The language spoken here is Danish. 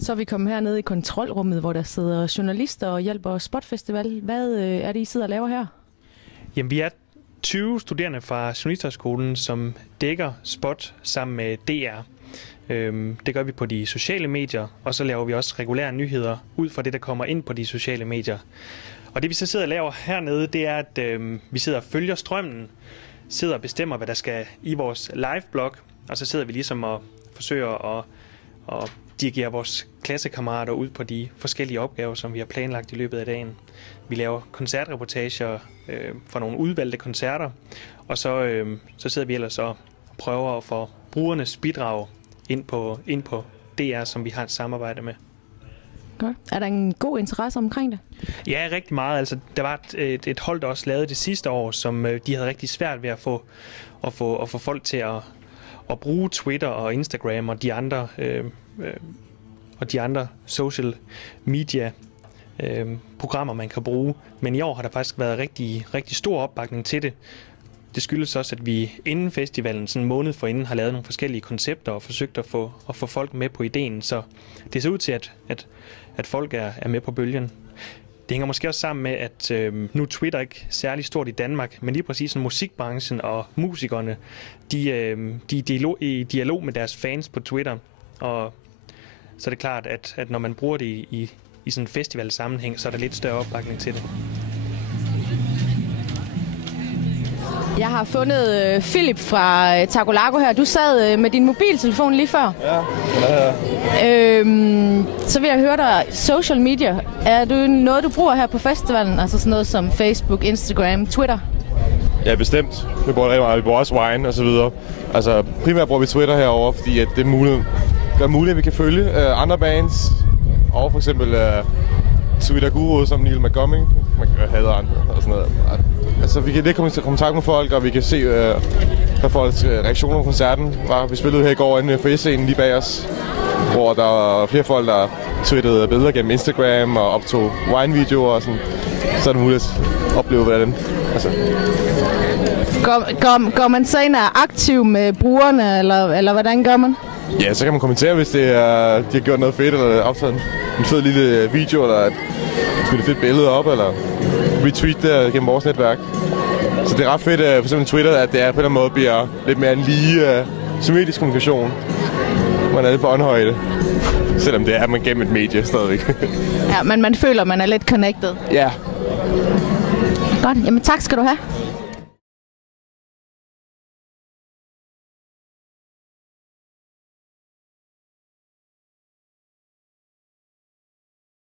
Så er vi kommet hernede i kontrolrummet, hvor der sidder journalister og hjælper Spot Festival. Hvad er det, I sidder og laver her? Jamen, vi er 20 studerende fra Journalisterskolen, som dækker Spot sammen med DR. Det gør vi på de sociale medier, og så laver vi også regulære nyheder ud fra det, der kommer ind på de sociale medier. Og det, vi så sidder og laver hernede, det er, at vi sidder og følger strømmen, sidder og bestemmer, hvad der skal i vores live-blog, og så sidder vi ligesom og forsøger at dirigere vores klassekammerater ud på de forskellige opgaver, som vi har planlagt i løbet af dagen. Vi laver koncertreportager for nogle udvalgte koncerter, og så sidder vi ellers og prøver at få brugernes bidrag ind på DR, som vi har et samarbejde med. Godt. Er der en god interesse omkring det? Ja, rigtig meget. Altså, der var et hold, der også lavede det sidste år, som de havde rigtig svært ved at få folk til at bruge Twitter og Instagram og de andre social media programmer, man kan bruge. Men i år har der faktisk været rigtig, rigtig stor opbakning til det. Det skyldes også, at vi inden festivalen, sådan en måned forinden, har lavet nogle forskellige koncepter og forsøgt at få folk med på ideen. Så det ser ud til, at folk er med på bølgen. Det hænger måske også sammen med, at nu er Twitter ikke særlig stort i Danmark, men lige præcis musikbranchen og musikerne, de er i dialog med deres fans på Twitter. Og så er det klart, at når man bruger det i sådan en festivalsammenhæng, så er der lidt større opbakning til det. Jeg har fundet Philip fra Tagolago her. Du sad med din mobiltelefon lige før. Ja. Så vil jeg høre dig, social media, er det noget, du bruger her på festivalen? Altså sådan noget som Facebook, Instagram, Twitter? Ja, bestemt. Vi bruger rigtig meget. Vi bruger også Wine og så videre. Altså primært bruger vi Twitter herover, fordi at det gør muligt, at vi kan følge andre bands. Og for eksempel Twitter-guru som Neil Montgomery. Man hader andre og sådan noget. Altså, vi kan lidt komme i kontakt med folk, og vi kan se, hvad folks reaktioner på koncerten var. Vi spillede her i går inde for scenen lige bag os, hvor der var flere folk, der twittede billeder gennem Instagram og optog Wine-videoer og sådan. Så er det muligt at opleve, hvordan. Altså. Går man så ind og er aktiv med brugerne, eller hvordan gør man? Ja, så kan man kommentere, hvis de har gjort noget fedt, eller optaget en fed lille video, eller smidt et fedt billede op, eller retweet det gennem vores netværk. Så det er ret fedt, for eksempel Twitter, at det er på en måde bliver lidt mere en lige symmetrisk kommunikation. Man er lidt på åndhøjde, selvom det er man gennem et medie stadigvæk. Ja, men man føler, man er lidt connected. Ja. Godt, jamen tak skal du have.